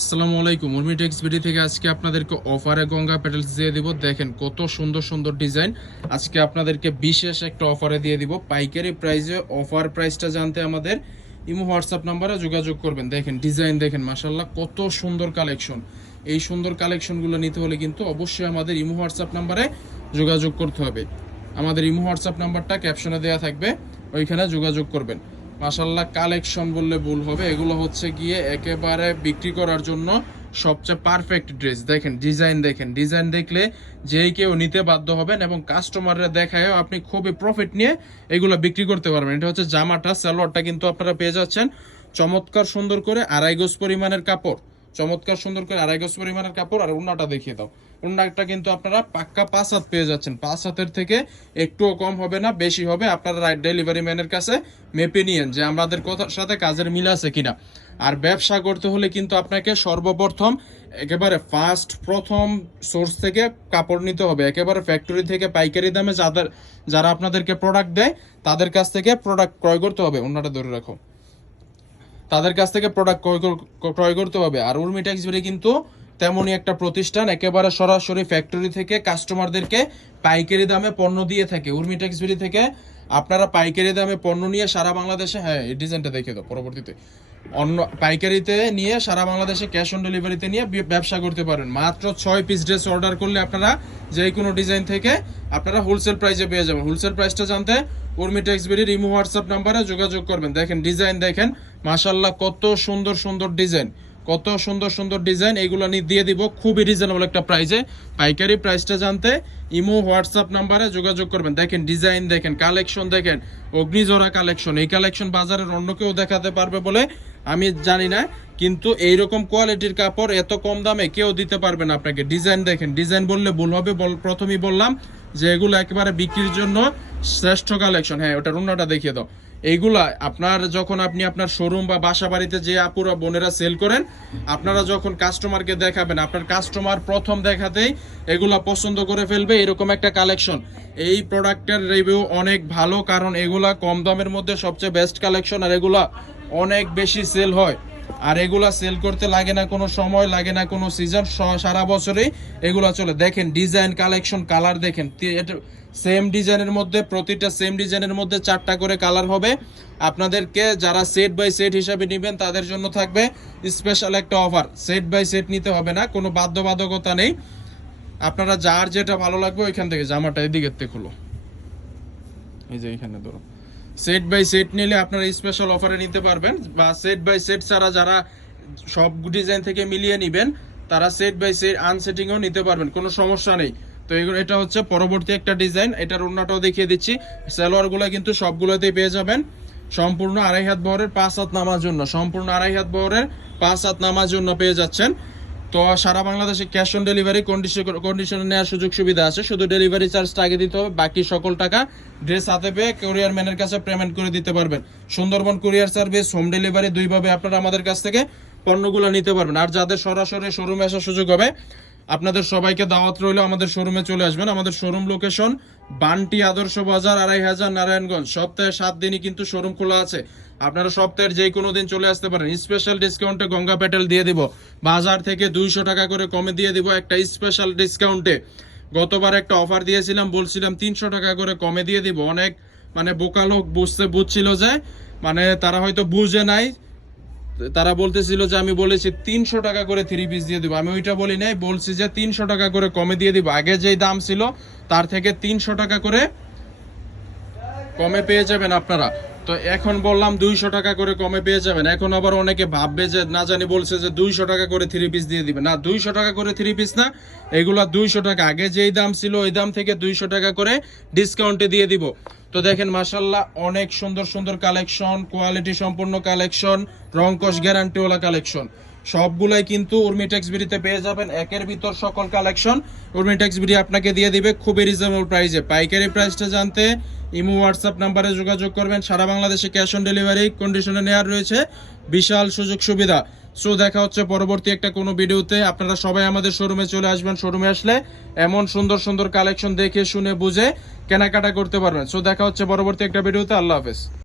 আসসালামু আলাইকুম। Urmi text BD থেকে আজকে আপনাদেরকে অফারে গঙ্গা প্যাডেলস দিয়ে দিব। দেখেন কত সুন্দর সুন্দর ডিজাইন। আজকে আপনাদেরকে বিশেষ একটা অফারে দিয়ে দিব পাইকারি প্রাইসে। অফার প্রাইসটা জানতে আমাদের ইমো হোয়াটসঅ্যাপ নাম্বারে যোগাযোগ করবেন। দেখেন ডিজাইন দেখেন, মাশাআল্লাহ কত সুন্দর কালেকশন। এই সুন্দর কালেকশনগুলো নিতে হলে কিন্তু অবশ্যই আমাদের ইমো হোয়াটসঅ্যাপ নাম্বারে যোগাযোগ করতে হবে। আমাদের ইমো হোয়াটসঅ্যাপ নাম্বারটা ক্যাপশনে দেওয়া থাকবে, ওইখানে যোগাযোগ করবেন। মাশাআল্লাহ কালেকশন বললে ভুল হবে, এগুলো হচ্ছে গিয়ে একেবারে বিক্রি করার জন্য সবচেয়ে পারফেক্ট ড্রেস। দেখেন ডিজাইন দেখেন, ডিজাইন দেখলে যেই কেউ নিতে বাধ্য হবেন এবং কাস্টমাররা দেখায়ও আপনি খুবই প্রফিট নিয়ে এগুলো বিক্রি করতে পারবেন। এটা হচ্ছে জামাটা, সালোয়ারটা কিন্তু আপনারা পেয়ে যাচ্ছেন চমৎকার সুন্দর করে 2.5 গজ পরিমাণের কাপড়, চমৎকার সুন্দর করে 2.5 গজ পরিমাণের কাপড়। আর ওড়নাটা দেখিয়ে দাও, ওড়নাটা কিন্তু আপনারা পাক্কা 5 হাত পেয়ে যাচ্ছেন। 5 হাতের থেকে একটুও কম হবে না, বেশি হবে। আপনারা ডেলিভারি ম্যানের কাছে মেপে নিয়েন যে আমাদের কথার সাথে কাজের মিল আছে কিনা। আর ব্যবসা করতে হলে কিন্তু আপনাকে সর্বপ্রথম একেবারে প্রথম সোর্স থেকে কাপড় নিতে হবে, একেবারে ফ্যাক্টরি থেকে পাইকারি দামে যারা আপনাদেরকে প্রোডাক্ট দেয় তাদের কাছ থেকে প্রোডাক্ট ক্রয় করতে হবে। ওড়নাটা ধরে রাখো, তাদের কাছ থেকে প্রোডাক্ট ক্রয় করতে হবে। আর উর্মি টেক্স বিডি কিন্তু তেমনই একটা প্রতিষ্ঠান, একেবারে সরাসরি ফ্যাক্টরি থেকে কাস্টমারদেরকে পাইকারি দামে পণ্য দিয়ে থাকে। উর্মি টেক্স বিডি থেকে আপনারা পাইকারি দামে পণ্য নিয়ে সারা বাংলাদেশে, হ্যাঁ এই ডিজাইনটা দেখে দাও পরবর্তীতে, অন্য পাইকারিতে নিয়ে সারা বাংলাদেশে ক্যাশ অন ডেলিভারিতে নিয়ে ব্যবসা করতে পারেন। মাত্র 6 পিস ড্রেস অর্ডার করলে আপনারা যে কোনো ডিজাইন থেকে আপনারা হোলসেল প্রাইসে পেয়ে যাবেন। হোলসেল প্রাইসটা জানতে উর্মি টেক্স বিডির ইমো হোয়াটসঅ্যাপ নাম্বারে যোগাযোগ করবেন। দেখেন ডিজাইন দেখেন, মাশাআল্লাহ কত সুন্দর সুন্দর ডিজাইন, কত সুন্দর সুন্দর ডিজাইন। এগুলো দিয়ে দিব খুবই রিজনেবল একটা প্রাইসে। পাইকারি প্রাইসটা জানতে ইমো হোয়াটসঅ্যাপ নাম্বারে যোগাযোগ করবেন। দেখেন ডিজাইন দেখেন, কালেকশন দেখেন, অগ্নিজোড়া কালেকশন। এই কালেকশন বাজারের অন্য কেউ দেখাতে পারবে বলে আমি জানি না, কিন্তু এইরকম কোয়ালিটির কাপড় এত কম দামে কেউ দিতে পারবে না আপনাকে। ডিজাইন দেখেন, ডিজাইন বললে ভুল হবে, প্রথমেই বললাম যে এগুলো একেবারে বিক্রির জন্য শ্রেষ্ঠ কালেকশন। হ্যাঁ ওটা রুনাটা দেখিয়ে দাও। এইগুলা আপনার যখন আপনি আপনার শোরুম বা বাসা বাড়িতে যে আপুরা বোনেরা সেল করেন, আপনারা যখন কাস্টমারকে দেখাবেন, আপনার কাস্টমার প্রথম দেখাতেই এগুলা পছন্দ করে ফেলবে। এরকম একটা কালেকশন, এই প্রোডাক্টের রিভিউ অনেক ভালো, কারণ এগুলা কম দামের মধ্যে সবচেয়ে বেস্ট কালেকশন। আর এগুলা অনেক বেশি সেল হয়। আর এগুলা সেল করতে লাগে না কোনো সময়, লাগে না কোনো সিজন, সারা বছরই এগুলা চলে। দেখেন ডিজাইন কালেকশন, কালার দেখেন, সেম ডিজাইনের মধ্যে প্রতিটা সেম ডিজাইনের মধ্যে 4টা করে কালার হবে। আপনাদেরকে যারা সেট বাই সেট হিসাবে নেবেন তাদের জন্য থাকবে স্পেশাল একটা অফার। সেট বাই সেট নিতে হবে না, কোনো বাধ্যবাধকতা নেই। আপনারা যার যেটা ভালো লাগবে ওইখান থেকে, জামাটা এদিকে খুলো, এই যে এখানে ধরো, সেট বাই সেট নিলে আপনারা স্পেশাল অফারে নিতে পারবেন। বা সেট বাই সেট ছাড়া যারা সব ডিজাইন থেকে মিলিয়ে নেবেন তারা সেট বাই সেট আনসেটিংও নিতে পারবেন, কোনো সমস্যা নেই। তো এটা হচ্ছে পরবর্তী একটা ডিজাইন। এটার ওড়নাটাও দেখিয়ে দিচ্ছি। সালোয়ারগুলো কিন্তু সবগুলোতেই পেয়ে যাবেন সম্পূর্ণ 2.5 হাত বহরের 5 হাত নামার জন্য, সম্পূর্ণ 2.5 হাত বহরের 5 হাত নামার জন্য পেয়ে যাচ্ছেন। তো সারা বাংলাদেশে ক্যাশ অন ডেলিভারি কন্ডিশনে নেওয়ার সুযোগ সুবিধা আছে। শুধু ডেলিভারি চার্জটা আগে দিতে হবে, বাকি সকল টাকা ড্রেস হাতে পেয়ে কুরিয়ার ম্যানের কাছে পেমেন্ট করে দিতে পারবেন। Sundarban courier service, home delivery, দুইভাবে আপনারা আমাদের কাছ থেকে পণ্যগুলো নিতে পারবেন। আর যাদের সরাসরি শোরুমে আসার সুযোগ হবে, আপনাদের সবাইকে দাওয়াত রইল, আমাদের শোরুমে চলে আসবেন। আমাদের শোরুম লোকেশন বান্টি আদর্শ বাজার, 2500 নারায়ণগঞ্জ। সপ্তাহে 7 দিনই কিন্তু শোরুম খোলা আছে। আপনারা সপ্তাহের যে কোনো দিন চলে আসতে পারেন। স্পেশাল ডিসকাউন্টে গঙ্গা প্যাটেল দিয়ে দিব, বাজার থেকে 200 টাকা করে কমে দিয়ে দিব একটা স্পেশাল ডিসকাউন্টে। গতবার একটা অফার দিয়েছিলাম, বলছিলাম 300 টাকা করে কমে দিয়ে দিব। অনেক বোকা লোক বুঝছিল যে তারা হয়তো বুঝে নাই, তারা বলতেছিল যে আমি বলেছি 300 টাকা করে 3 পিস দিয়ে দিব। আমি ওইটা বলি নাই, বলছি যে 300 টাকা করে কমে দিয়ে দিব। আগে যেই দাম ছিল তার থেকে 300 টাকা করে কমে পেয়ে যাবেন আপনারা। তো এখন বললাম 200 টাকা করে কমে পেয়ে যাবেন। এখন আবার অনেকে ভাববে যে না জানি বলছে যে 200 টাকা করে 3 পিস দিয়ে দিবে। না, 200 টাকা করে 3 পিস না, এগুলা 200 টাকা। আগে যেই দাম ছিল ওই দাম থেকে 200 টাকা করে ডিসকাউন্টে দিয়ে দিব। তো দেখেন মাশাআল্লাহ অনেক সুন্দর সুন্দর কালেকশন, কোয়ালিটি সম্পূর্ণ কালেকশন, রংকশ গ্যারান্টিওয়ালা কালেকশন। সবগুলাই কিন্তু উর্মি টেক্স বিডিতে পেয়ে যাবেন। একের ভিতর সকল কালেকশন উর্মি টেক্স বিডি আপনাকে দিয়ে দিবে খুবই রিজনেবল প্রাইসে। পাইকারি প্রাইসটা জানতে ইমো হোয়াটসঅ্যাপ নাম্বারে যোগাযোগ করবেন। সারা বাংলাদেশে ক্যাশ অন ডেলিভারি কন্ডিশনে নেওয়ার রয়েছে বিশাল সুযোগ সুবিধা। সো দেখা হচ্ছে পরবর্তী একটা কোনো ভিডিওতে। আপনারা সবাই আমাদের শোরুমে চলে আসবেন। শোরুমে আসলে এমন সুন্দর সুন্দর কালেকশন দেখে শুনে বুঝে কেনাকাটা করতে পারবেন। সো দেখা হচ্ছে পরবর্তী একটা ভিডিওতে। আল্লাহ হাফেজ।